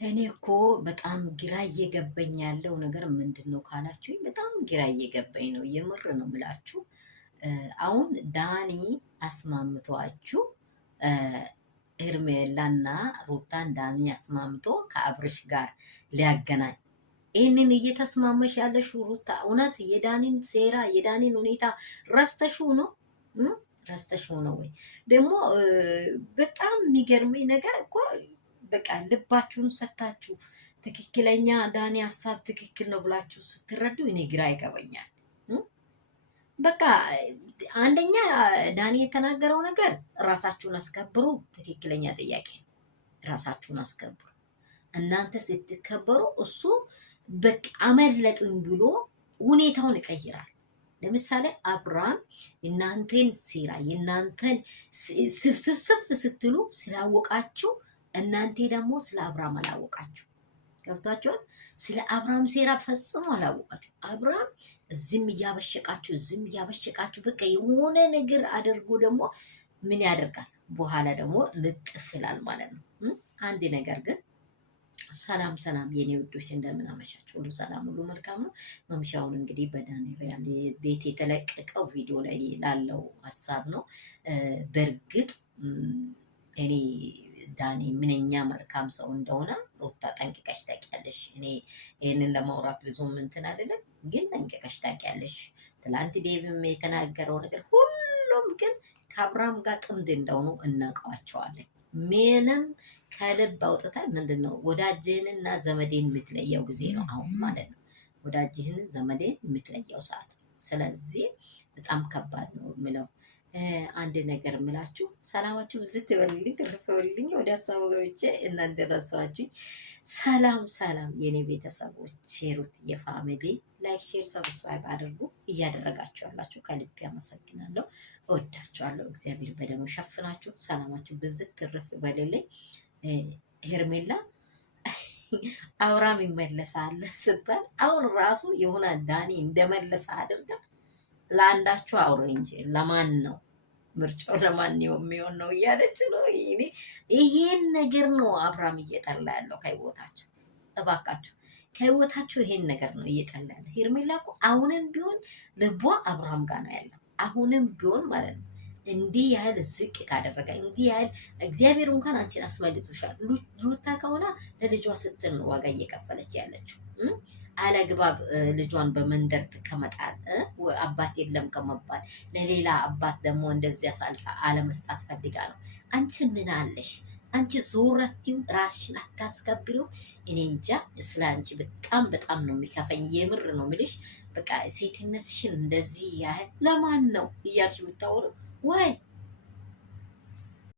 እኔ እኮ በጣም ግራ እየገባኝ ያለው ነገር ምንድን ነው ካላችሁኝ፣ በጣም ግራ እየገባኝ ነው። የምር ነው ምላችሁ። አሁን ዳኒ አስማምቷችሁ ሄርሜላና ሩታን ዳኒ አስማምቶ ከአብርሽ ጋር ሊያገናኝ ይህንን እየተስማመሽ ያለሽ ሩታ፣ እውነት የዳኒን ሴራ የዳኒን ሁኔታ ረስተሽው ነው? ረስተሽው ነው ወይ? ደግሞ በጣም የሚገርመኝ ነገር እኮ በቃ ልባችሁን ሰታችሁ ትክክለኛ ዳኒ ሀሳብ ትክክል ነው ብላችሁ ስትረዱ እኔ ግራ ይገባኛል። በቃ አንደኛ ዳኒ የተናገረው ነገር ራሳችሁን አስከብሩ፣ ትክክለኛ ጥያቄ ራሳችሁን አስከብሩ። እናንተ ስትከበሩ እሱ በቃ አመለጡኝ ብሎ ሁኔታውን ይቀይራል። ለምሳሌ አብርሃም እናንተን ሴራ የእናንተን ስፍስፍ ስትሉ ስላወቃችሁ እናንተ ደግሞ ስለ አብርሃም አላወቃችሁ። ገብታችኋል? ስለ አብርሃም ሴራ ፈጽሞ አላወቃችሁ። አብርሃም እዚህም እያበሸቃችሁ እዚህም እያበሸቃችሁ በቃ የሆነ ነገር አድርጎ ደግሞ ምን ያደርጋል? በኋላ ደግሞ ልጥፍ ይላል ማለት ነው። አንድ ነገር ግን ሰላም ሰላም የኔ ውዶች እንደምን አመሻችሁ? ሁሉ ሰላም፣ ሁሉ መልካም ነው። መምሻውን እንግዲህ በዳንኤል ቤት የተለቀቀው ቪዲዮ ላይ ላለው ሀሳብ ነው። በእርግጥ እኔ ዳኒ ምንኛ መልካም ሰው እንደሆነ ሩታ ጠንቅቀሽ ታውቂያለሽ። እኔ ይህንን ለማውራት ብዙም እንትን አይደለም፣ ግን ጠንቅቀሽ ታውቂያለሽ። ትላንት ዴቭም የተናገረው ነገር ሁሉም ግን ከአብርሃም ጋር ጥምድ እንደሆኑ እናውቀዋቸዋለን። ምንም ከልብ አውጥታ ምንድን ነው ወዳጅህንና ዘመዴን የምትለየው ጊዜ ነው አሁን ማለት ነው። ወዳጅህን ዘመዴን የምትለየው ሰዓት። ስለዚህ በጣም ከባድ ነው የምለው አንድ ነገር የምላችሁ ሰላማችሁ ብዝት ትበልልኝ ትርፍ በልልኝ። ወደ ሀሳቡ ገብቼ እናንተ ረሳችሁኝ። ሰላም ሰላም የኔ ቤተሰቦች ሩት የፋሚሊ ላይክ ሼር ሰብስክራይብ አድርጉ። እያደረጋችሁ ያላችሁ ከልብ ያመሰግናለሁ። እወዳችኋለሁ። እግዚአብሔር በደሙ ሸፍናችሁ ሰላማችሁ ብዝት ትርፍ በልልኝ። ሄርሜላ አውራም ይመለሳል ስባል አሁን ራሱ የሆነ ዳኒ እንደመለሰ አድርጋ ለአንዳችሁ አውሩ እንጂ ለማን ነው ምርጫው ለማን የሚሆን ነው እያለች ነው። ይሄን ነገር ነው አብርሃም እየጠላ ያለው ከህይወታችሁ። እባካችሁ ከህይወታችሁ ይሄን ነገር ነው እየጠላ ያለው። ሄርሜላ እኮ አሁንም ቢሆን ልቧ አብርሃም ጋር ነው ያለው። አሁንም ቢሆን ማለት ነው እንዲህ ያህል ዝቅ ካደረገ እንዲህ ያህል እግዚአብሔር እንኳን አንቺን አስመልጦሻል። ሩታ ከሆነ ለልጇ ስትል ነው ዋጋ እየከፈለች ያለችው። አለግባብ ልጇን በመንደር ከመጣል አባት የለም ከመባል ለሌላ አባት ደግሞ እንደዚህ አሳልፋ አለመስጣት ፈልጋ ነው። አንቺ ምን አለሽ? አንቺ ዞረቲው ራስሽን አታስከብሪው። እኔ እንጃ ስለ አንቺ በጣም በጣም ነው የሚከፈኝ። የምር ነው የምልሽ። በቃ ሴትነትሽን እንደዚህ ያህል ለማን ነው እያልሽ የምታወሪው? ዋይ